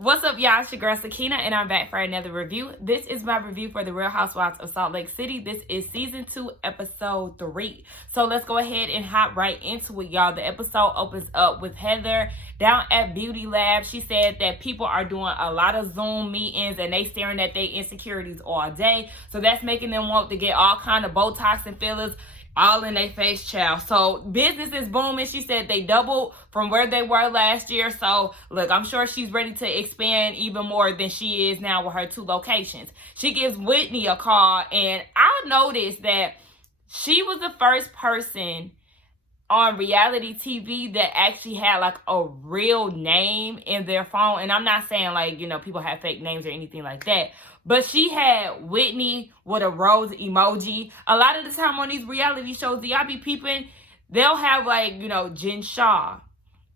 What's up, y'all? It's your girl Sakina, and I'm back for another review. This is my review for The Real Housewives of Salt Lake City. This is season 2, episode 3. So let's go ahead and hop right into it, y'all. The episode opens up with Heather down at Beauty Lab. She said that people are doing a lot of Zoom meetings and they staring at their insecurities all day. So that's making them want to get all kind of Botox and fillers all in their face, child. So business is booming. She said they doubled from where they were last year. So look, I'm sure she's ready to expand even more than she is now with her 2 locations. She gives Whitney a call, and I noticed that she was the first person on reality TV that actually had like a real name in their phone. And I'm not saying like, people have fake names or anything like that. But she had Whitney with a rose emoji. A lot of the time on these reality shows, y'all be peeping, they'll have like, Jen Shaw,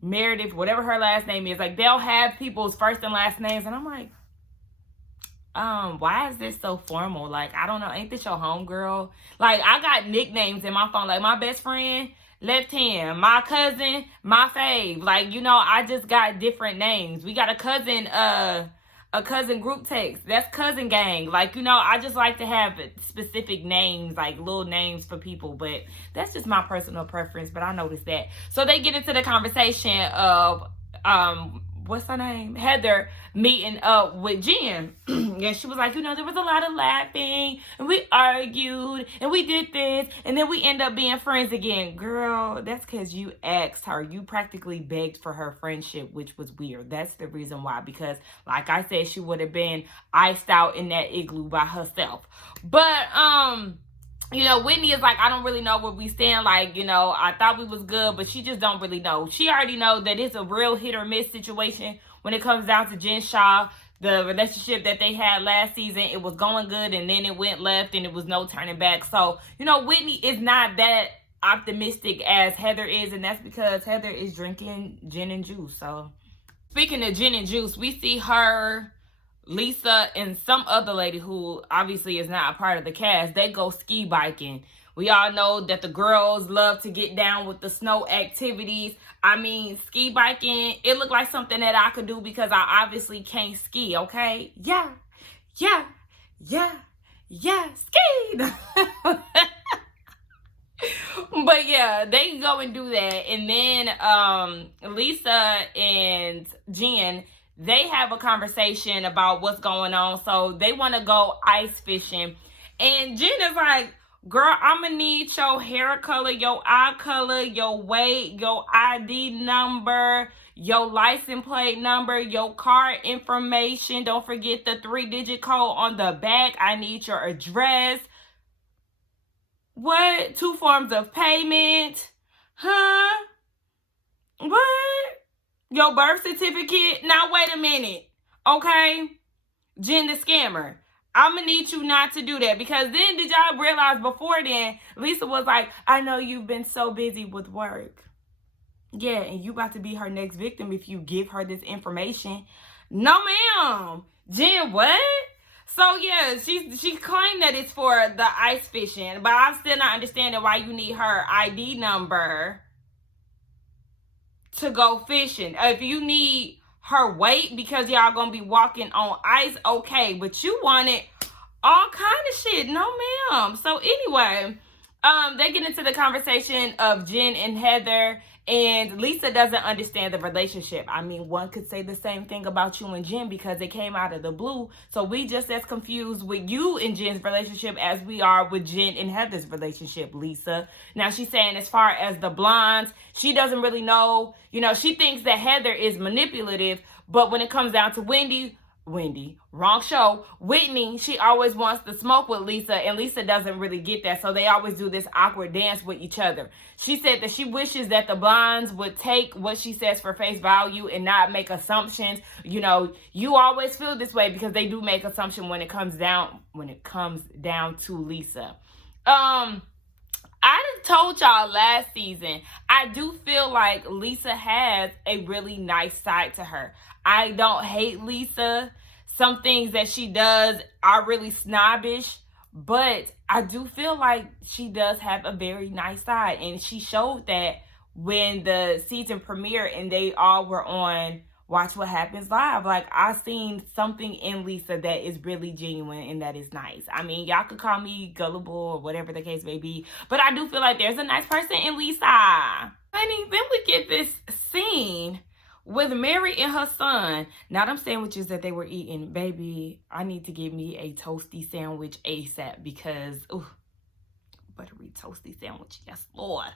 Meredith, whatever her last name is. Like they'll have people's first and last names. And I'm like, why is this so formal? Like, I don't know. Ain't this your homegirl? Like, I got nicknames in my phone. Like my best friend, Left Hand, my cousin, my fave. Like, I just got different names. We got a cousin group text. That's cousin gang. Like, I just like to have specific names, like little names for people. But that's just my personal preference. But I noticed that. So they get into the conversation of, what's her name? Heather meeting up with Jen. And she was like, there was a lot of laughing. And we argued. And we did this. And then we end up being friends again. Girl, that's because you asked her. You practically begged for her friendship, which was weird. That's the reason why. Because, like I said, she would have been iced out in that igloo by herself. But, Whitney is like, I don't really know where we stand. Like, I thought we was good, but she just don't really know. She already know that it's a real hit or miss situation when it comes down to Jen Shaw. The relationship that they had last season, it was going good, and then it went left, and it was no turning back. So, Whitney is not that optimistic as Heather is, and that's because Heather is drinking gin and juice. So, speaking of gin and juice, we see her, Lisa, and some other lady who obviously is not a part of the cast. They go ski biking. We all know that the girls love to get down with the snow activities. I mean, ski biking, it looked like something that I could do because I obviously can't ski, okay? Yeah, ski! But yeah, they can go and do that. And then Lisa and Jen, they have a conversation about what's going on. So they want to go ice fishing. And Jen is like, girl, I'm going to need your hair color, your eye color, your weight, your ID number, your license plate number, your car information. Don't forget the 3-digit code on the back. I need your address. What? 2 forms of payment? Huh? What? Your birth certificate? Now, wait a minute. Okay? Jen the scammer. I'm going to need you not to do that. Because then, did y'all realize before then, Lisa was like, I know you've been so busy with work. Yeah, and you about to be her next victim if you give her this information. No, ma'am. Jen, what? So, yeah, she claimed that it's for the ice fishing. But I'm still not understanding why you need her ID number to go fishing. If you need her weight because y'all gonna be walking on ice, okay, but you wanted all kind of shit. No, ma'am. So anyway, they get into the conversation of Jen and Heather, and Lisa doesn't understand the relationship. I mean, one could say the same thing about you and Jen because it came out of the blue. So we just as confused with you and Jen's relationship as we are with Jen and Heather's relationship, Lisa. Now she's saying as far as the blondes, she doesn't really know. She thinks that Heather is manipulative, but when it comes down to Whitney, wrong show. Whitney, she always wants to smoke with Lisa, and Lisa doesn't really get that. So they always do this awkward dance with each other. She said that she wishes that the blondes would take what she says for face value and not make assumptions. You always feel this way because they do make assumptions when it comes down to Lisa. I told y'all last season, I do feel like Lisa has a really nice side to her. I don't hate Lisa. Some things that she does are really snobbish, but I do feel like she does have a very nice side. And she showed that when the season premiered and they all were on Watch What Happens Live. Like, I seen something in Lisa that is really genuine and that is nice. I mean, y'all could call me gullible or whatever the case may be, but I do feel like there's a nice person in Lisa. Honey, then we get this scene with Mary and her son. Now, them sandwiches that they were eating, baby, I need to get me a toasty sandwich ASAP because, ooh, buttery toasty sandwich, yes, Lord.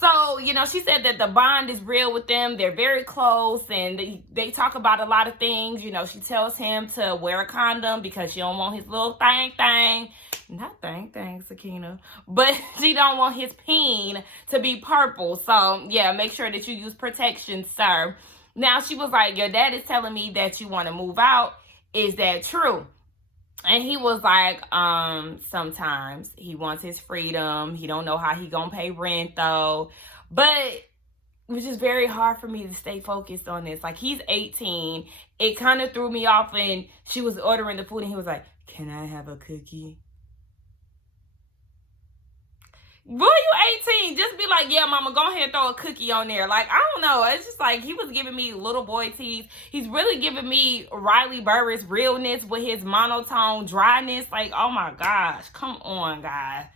So, you know, she said that the bond is real with them. They're very close, and they talk about a lot of things. You know, she tells him to wear a condom because she don't want his little thing. Not thing, Sakina. But she don't want his peen to be purple. So, yeah, make sure that you use protection, sir. Now, she was like, your dad is telling me that you want to move out. Is that true? And he was like, sometimes he wants his freedom. He don't know how he gonna pay rent though. But it was just very hard for me to stay focused on this. Like, he's 18. It kind of threw me off when she was ordering the food and he was like, can I have a cookie? Boy, you 18. Just be like, yeah, mama, go ahead and throw a cookie on there. Like, I don't know. It's just like he was giving me little boy teeth. He's really giving me Riley Burris realness with his monotone dryness. Like, oh my gosh. Come on, guys.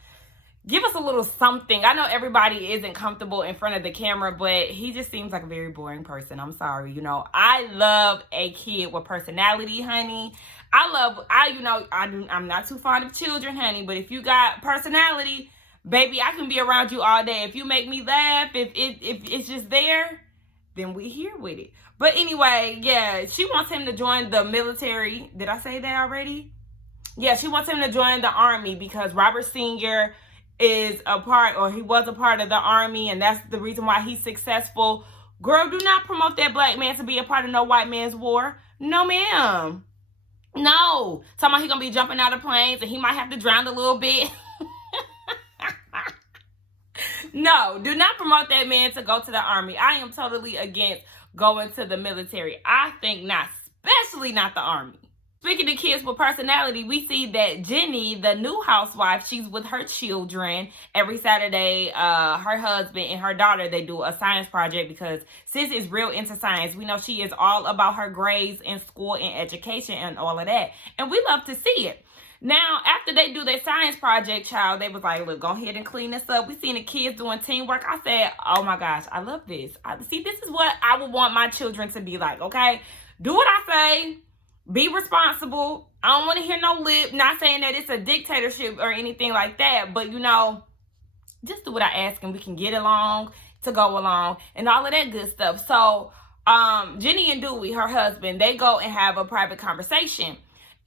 Give us a little something. I know everybody isn't comfortable in front of the camera, but he just seems like a very boring person. I'm sorry. You know, I love a kid with personality, honey. I'm not too fond of children, honey, but if you got personality, baby, I can be around you all day. If you make me laugh, if it's just there, then we here with it. But anyway, yeah, she wants him to join the military. Did I say that already? Yeah, she wants him to join the army because Robert Sr. is a part, or he was a part of the army, and that's the reason why he's successful. Girl, do not promote that black man to be a part of no white man's war. No, ma'am. No. Talking about he gonna be jumping out of planes and he might have to drown a little bit. No, do not promote that man to go to the army. I am totally against going to the military. I think not, especially not the army. Speaking of kids with personality, we see that Jenny, the new housewife, she's with her children. Every Saturday, her husband and her daughter, they do a science project because sis is real into science. We know she is all about her grades in school and education and all of that. And we love to see it. Now, after they do their science project, child, they was like, look, go ahead and clean this up. We seen the kids doing teamwork. I said, oh my gosh, I love this. See, this is what I would want my children to be like, okay? Do what I say. Be responsible. I don't want to hear no lip. Not saying that it's a dictatorship or anything like that, but, you know, just do what I ask and we can get along to go along and all of that good stuff. So, Jenny and Dewey, her husband, they go and have a private conversation.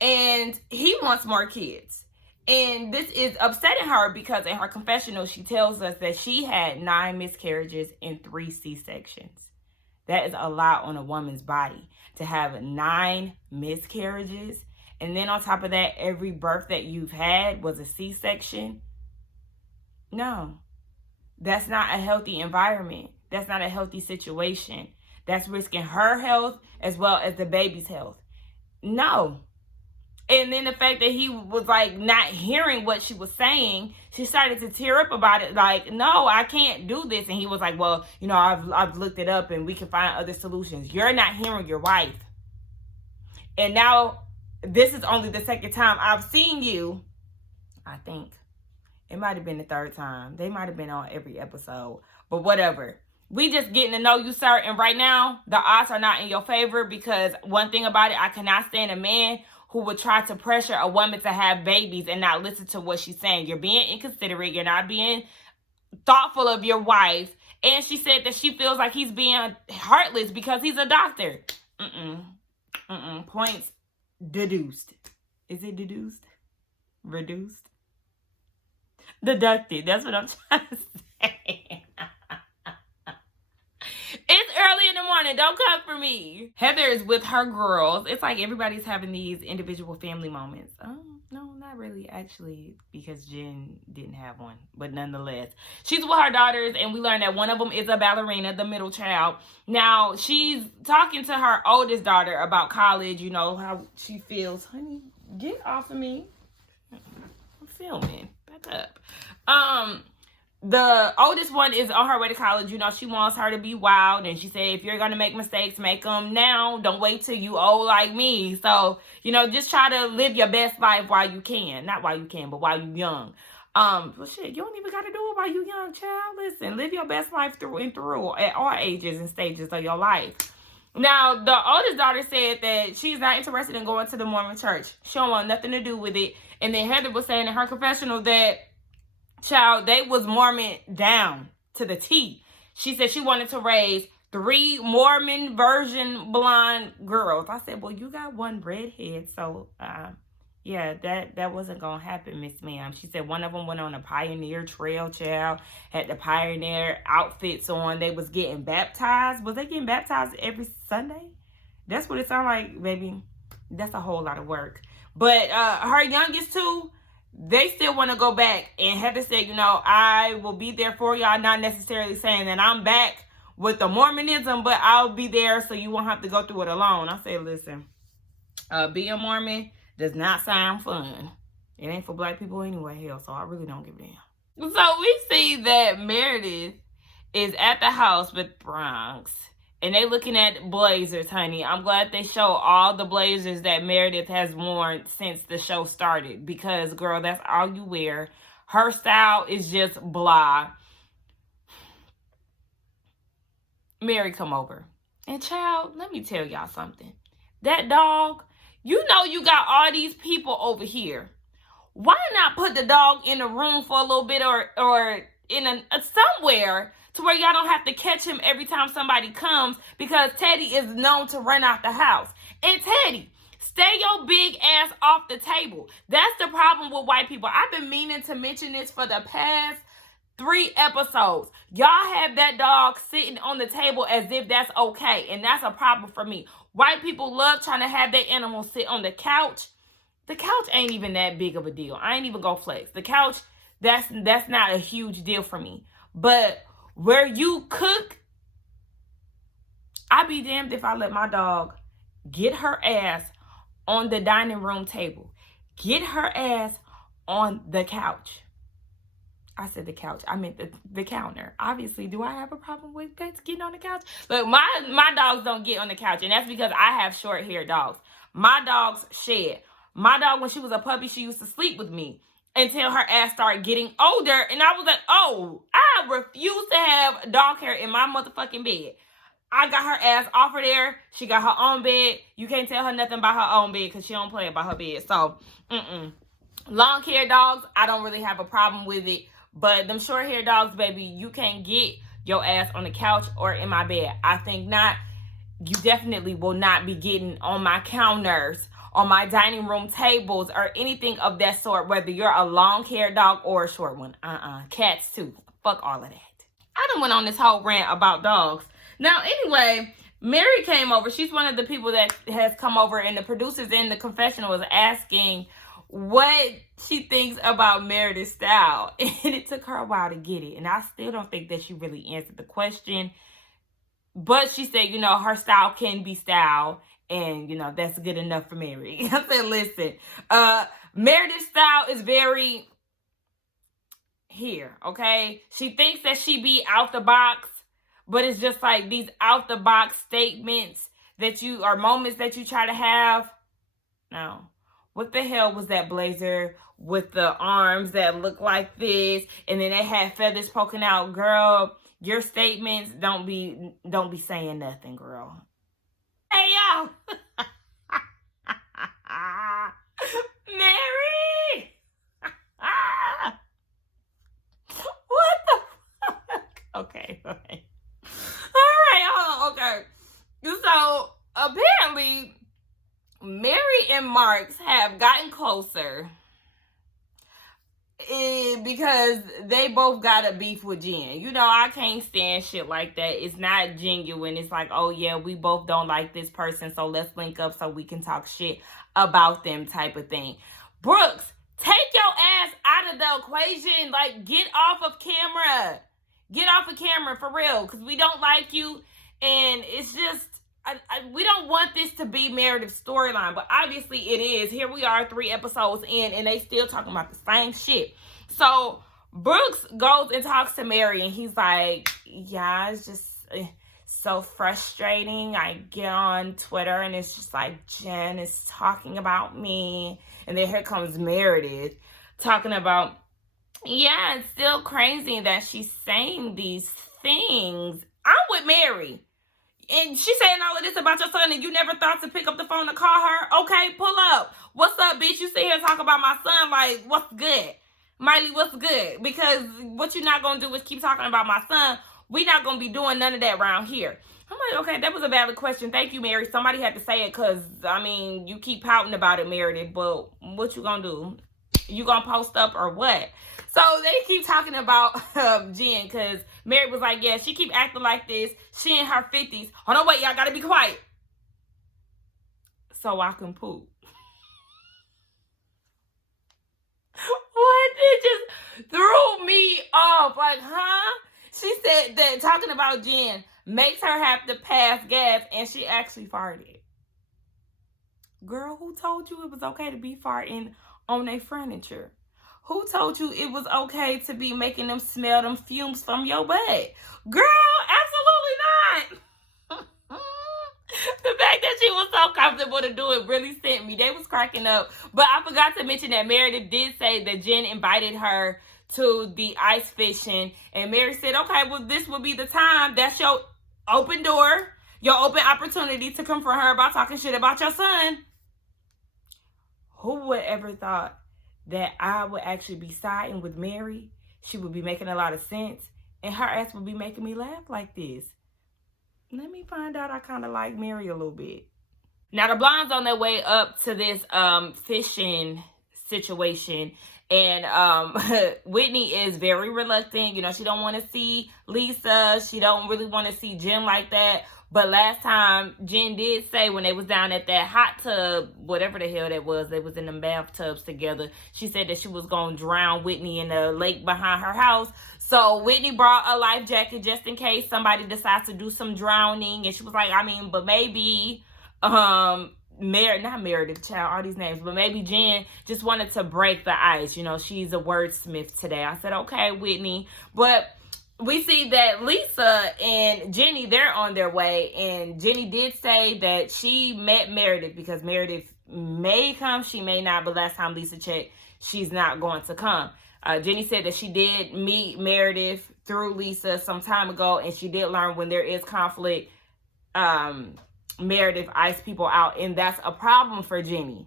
And he wants more kids. And this is upsetting her because in her confessional, she tells us that she had 9 miscarriages and 3 C-sections. That is a lot on a woman's body to have 9 miscarriages. And then on top of that, every birth that you've had was a C-section. No, that's not a healthy environment. That's not a healthy situation. That's risking her health as well as the baby's health. No. And then the fact that he was like not hearing what she was saying, she started to tear up about it. Like, no, I can't do this. And he was like, well, you know, I've looked it up and we can find other solutions. You're not hearing your wife. And now this is only the second time I've seen you. I think it might have been the third time. They might have been on every episode, but whatever. We just getting to know you, sir. And right now the odds are not in your favor because one thing about it, I cannot stand a man who would try to pressure a woman to have babies and not listen to what she's saying. You're being inconsiderate. You're not being thoughtful of your wife. And she said that she feels like he's being heartless because he's a doctor. Points deduced. Is it deduced? Reduced? Deducted. That's what I'm trying to say. It's early in the morning. Don't come for me. Heather is with her girls. It's like everybody's having these individual family moments. No, not really, actually, because Jen didn't have one. But nonetheless, she's with her daughters, and we learned that one of them is a ballerina, the middle child. Now, she's talking to her oldest daughter about college, you know, how she feels. Honey, get off of me. I'm filming. Back up. the oldest one is on her way to college. You know, she wants her to be wild. And she said, if you're going to make mistakes, make them now. Don't wait till you old like me. So, you know, just try to live your best life while you can. Not while you can, but while you're young. Well, shit, you don't even got to do it while you're young, child. Listen, live your best life through and through at all ages and stages of your life. Now, the oldest daughter said that she's not interested in going to the Mormon church. She don't want nothing to do with it. And then Heather was saying in her confessional that, child, they was Mormon down to the T. She said she wanted to raise 3 Mormon version blonde girls. I said, well, you got one redhead, so yeah, that wasn't gonna happen, Miss Ma'am. She said one of them went on a pioneer trail, child, had the pioneer outfits on. They was getting baptized. Was they getting baptized every Sunday? That's what it sounded like, baby. That's a whole lot of work. But her youngest two, they still want to go back. And Heather said, you know, I will be there for y'all. Not necessarily saying that I'm back with the Mormonism, but I'll be there so you won't have to go through it alone. I said, listen, being Mormon does not sound fun. It ain't for black people anyway, hell, so I really don't give a damn. So we see that Meredith is at the house with Bronx. And they looking at blazers, honey. I'm glad they show all the blazers that Meredith has worn since the show started. Because, girl, that's all you wear. Her style is just blah. Mary come over. And, child, let me tell y'all something. That dog, you know you got all these people over here. Why not put the dog in a room for a little bit or in a somewhere to where y'all don't have to catch him every time somebody comes, because Teddy is known to run out the house. And Teddy, stay your big ass off the table. That's the problem with white people. I've been meaning to mention this for the past 3 episodes. Y'all have that dog sitting on the table as if that's okay, and that's a problem for me. White people love trying to have their animals sit on the couch. The couch ain't even that big of a deal. I ain't even gonna flex. The couch, that's not a huge deal for me. But where you cook, I be damned if I let my dog get her ass on the dining room table. Get her ass on the couch. I said the couch. I meant the counter. Obviously, do I have a problem with pets getting on the couch? Look, my dogs don't get on the couch, and that's because I have short-haired dogs. My dogs shed. My dog, when she was a puppy, she used to sleep with me until her ass started getting older, and I was like, oh, I refuse to have dog hair in my motherfucking bed. I got her ass off of there. She got her own bed. You can't tell her nothing about her own bed because she don't play about her bed. So, long-haired dogs, I don't really have a problem with it. But them short-haired dogs, baby, you can't get your ass on the couch or in my bed. I think not. You definitely will not be getting on my counters, on my dining room tables, or anything of that sort, whether you're a long-haired dog or a short one. Cats, too. Fuck all of that. I done went on this whole rant about dogs. Now, anyway, Mary came over. She's one of the people that has come over, and the producers in the confessional was asking what she thinks about Meredith's style. And it took her a while to get it. And I still don't think that she really answered the question. But she said, you know, her style can be style. And, you know, that's good enough for Mary. I said, listen, Meredith's style is very here, okay? She thinks that she be out the box. But it's just like these out the box statements that you, or moments that you try to have. No. What the hell was that blazer with the arms that look like this, and then they had feathers poking out? Girl, your statements don't be saying nothing, girl. Hey, yo. Mary. What the fuck? Okay. All right, hold on. Okay. So, apparently, Mary and Marks have gotten closer because they both got a beef with Jen. You know, I can't stand shit like that. It's not genuine. It's like, oh yeah, we both don't like this person, so let's link up so we can talk shit about them type of thing. Brooks, take your ass out of the equation. Like, get off of camera. Get off of camera for real, because we don't like you, and it's just, we don't want this to be Meredith's storyline, but obviously it is. Here we are 3 episodes in, and they still talking about the same shit. So Brooks goes and talks to Mary, and he's like, yeah, it's just so frustrating. I get on Twitter, and it's just like, Jen is talking about me. And then here comes Meredith talking about, yeah, it's still crazy that she's saying these things. I'm with Mary. And she's saying all of this about your son, and you never thought to pick up the phone to call her? Okay, pull up. What's up, bitch? You sit here talking about my son like, what's good? Miley, what's good? Because what you're not going to do is keep talking about my son. We're not going to be doing none of that around here. I'm like, okay, that was a valid question. Thank you, Mary. Somebody had to say it because, I mean, you keep pouting about it, Meredith, but what you going to do? You going to post up or what? So they keep talking about Jen because Mary was like, yeah, she keep acting like this. She in her 50s. Hold on, wait, y'all got to be quiet. So I can poop. What? It just threw me off. Like, huh? She said that talking about Jen makes her have to pass gas, and she actually farted. Girl, who told you it was okay to be farting on their furniture? Who told you it was okay to be making them smell them fumes from your butt? Girl, absolutely not. The fact that she was so comfortable to do it really sent me. They was cracking up. But I forgot to mention that Meredith did say that Jen invited her to the ice fishing. And Mary said, okay, well, this will be the time. That's your open door, your open opportunity to confront her about talking shit about your son. Who would ever thought that I would actually be siding with Mary? She would be making a lot of sense, and her ass would be making me laugh like this. Let me find out I kind of like Mary a little bit. Now, the blondes on their way up to this fishing situation, and Whitney is very reluctant. You know, she don't want to see Lisa. She don't really want to see Jen like that. But last time, Jen did say when they was down at that hot tub, whatever the hell that was, they was in them bathtubs together, she said that she was going to drown Whitney in the lake behind her house. So Whitney brought a life jacket just in case somebody decides to do some drowning. And she was like, I mean, but maybe, not Meredith, child, all these names, but maybe Jen just wanted to break the ice. You know, she's a wordsmith today. I said, okay, Whitney. But we see that Lisa and Jenny, they're on their way. And Jenny did say that she met Meredith because Meredith may come, she may not. But last time Lisa checked, she's not going to come. Jenny said that she did meet Meredith through Lisa some time ago. And she did learn when there is conflict, Meredith iced people out. And that's a problem for Jenny.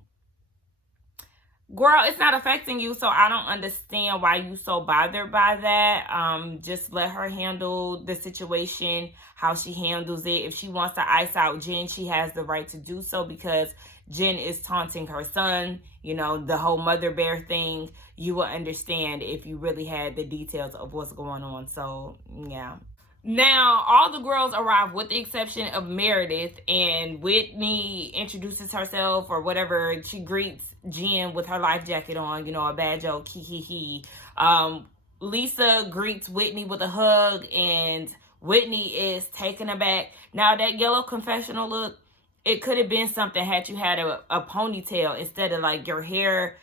Girl, it's not affecting you, so I don't understand why you so bothered by that. Just let her handle the situation, how she handles it. If she wants to ice out Jen, she has the right to do so because Jen is taunting her son. You know, the whole mother bear thing. You will understand if you really had the details of what's going on. So, yeah. Now, all the girls arrive with the exception of Meredith, and Whitney introduces herself or whatever. She greets Jen with her life jacket on, you know, a bad joke, hee. Lisa greets Whitney with a hug, and Whitney is taken aback. Now, that yellow confessional look, it could have been something had you had a ponytail instead of like your hair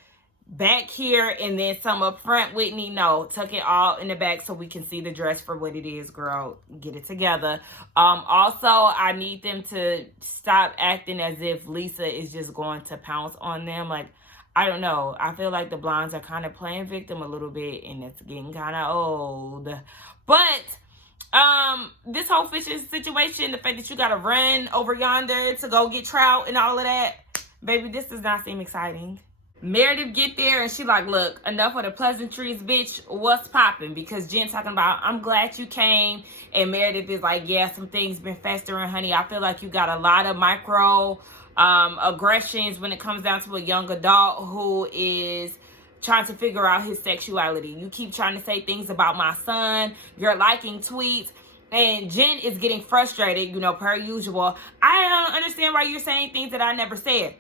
back here and then some up front. Whitney, no, tuck it all in the back so we can see the dress for what it is, girl. Get it together. Also, I need them to stop acting as if Lisa is just going to pounce on them. Like, I don't know. I feel like the blondes are kind of playing victim a little bit, and it's getting kind of old. But this whole fishing situation, the fact that you gotta run over yonder to go get trout and all of that, baby, this does not seem exciting. Meredith get there and she like, look, enough of the pleasantries, bitch. What's popping? Because Jen talking about, I'm glad you came. And Meredith is like, yeah, some things been festering, honey. I feel like you got a lot of micro aggressions when it comes down to a young adult who is trying to figure out his sexuality. You keep trying to say things about my son. You're liking tweets. And Jen is getting frustrated, you know, per usual. I don't understand why you're saying things that I never said.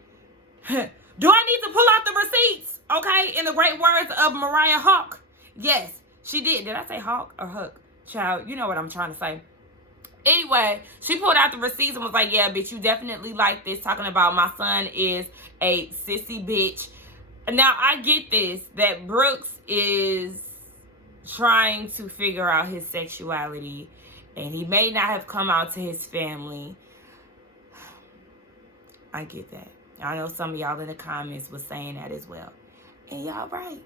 Do I need to pull out the receipts? Okay, in the great words of Mariah Hawk. Yes, she did. Did I say Hawk or Hook? Child, you know what I'm trying to say. Anyway, she pulled out the receipts and was like, yeah, bitch, you definitely like this. Talking about my son is a sissy bitch. Now, I get this, that Brooks is trying to figure out his sexuality, and he may not have come out to his family. I get that. I know some of y'all in the comments was saying that as well. And y'all right.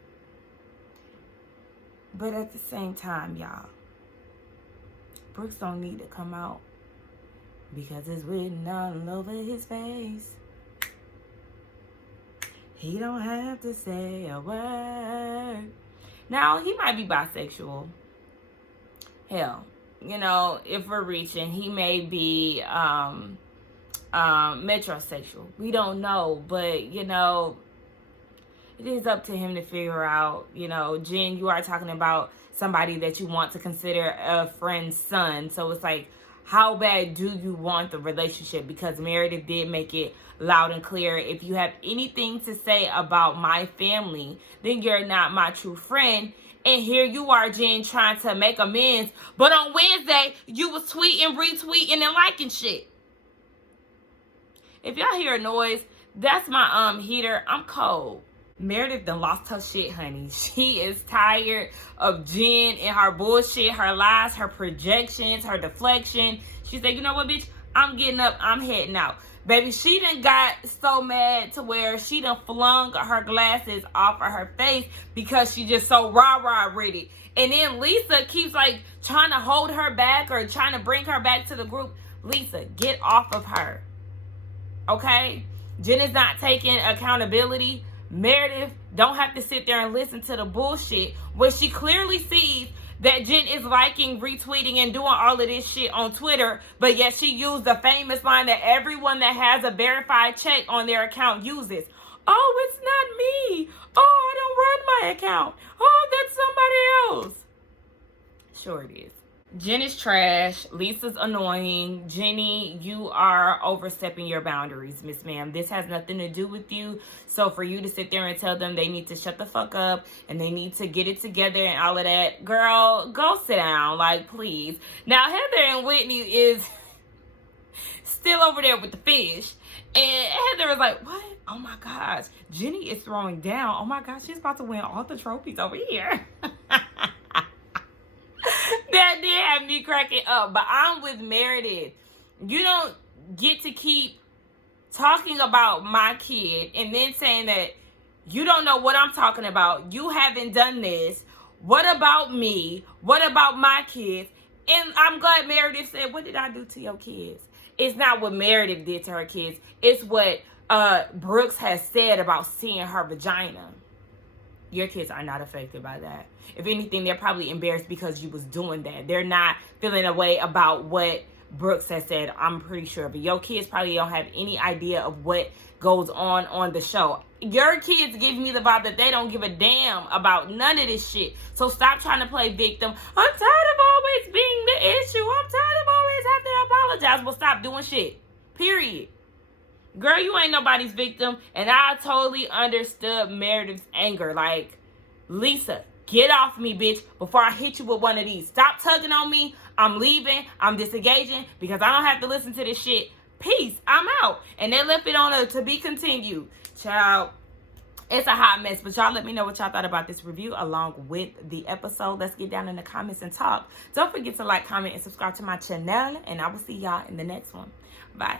But at the same time, y'all, Brooks don't need to come out because it's written all over his face. He don't have to say a word. Now, he might be bisexual. Hell, you know, if we're reaching, he may be metrosexual. We don't know, but, you know, it is up to him to figure out. You know, Jen, you are talking about somebody that you want to consider a friend's son. So it's like, how bad do you want the relationship? Because Meredith did make it loud and clear. If you have anything to say about my family, then you're not my true friend. And here you are, Jen, trying to make amends. But on Wednesday, you was tweeting, retweeting, and liking shit. If y'all hear a noise, that's my heater. I'm cold. Meredith done lost her shit, honey. She is tired of Jen and her bullshit, her lies, her projections, her deflection. She said, you know what, bitch? I'm getting up. I'm heading out. Baby, she done got so mad to where she done flung her glasses off of her face because she just so rah-rah ready. And then Lisa keeps like trying to hold her back or trying to bring her back to the group. Lisa, get off of her. Okay? Jen is not taking accountability. Meredith don't have to sit there and listen to the bullshit when she clearly sees that Jen is liking, retweeting, and doing all of this shit on Twitter, but yet she used the famous line that everyone that has a verified check on their account uses. Oh, it's not me. Oh, I don't run my account. Oh, that's somebody else. Sure it is. Jen is trash. Lisa's annoying. Jenny, you are overstepping your boundaries, Miss Ma'am. This has nothing to do with you. So for you to sit there and tell them they need to shut the fuck up and they need to get it together and all of that, girl, go sit down. Like, please. Now, Heather and Whitney is still over there with the fish. And Heather is like, what? Oh my gosh. Jenny is throwing down. Oh my gosh, she's about to win all the trophies over here. That did have me cracking up. But I'm with Meredith. You don't get to keep talking about my kid and then saying that you don't know what I'm talking about. You haven't done this. What about me? What about my kids? And I'm glad Meredith said, what did I do to your kids? It's not what Meredith did to her kids. It's what Brooks has said about seeing her vagina. Your kids are not affected by that. If anything, they're probably embarrassed because you was doing that. They're not feeling a way about what Brooks has said, I'm pretty sure. But your kids probably don't have any idea of what goes on the show. Your kids give me the vibe that they don't give a damn about none of this shit. So stop trying to play victim. I'm tired of always being the issue. I'm tired of always having to apologize. Well, stop doing shit. Period. Girl, you ain't nobody's victim. And I totally understood Meredith's anger. Like, Lisa, get off me, bitch, before I hit you with one of these. Stop tugging on me. I'm leaving. I'm disengaging because I don't have to listen to this shit. Peace. I'm out. And they left it on a to be continued. Child, it's a hot mess. But y'all let me know what y'all thought about this review along with the episode. Let's get down in the comments and talk. Don't forget to like, comment, and subscribe to my channel. And I will see y'all in the next one. Bye.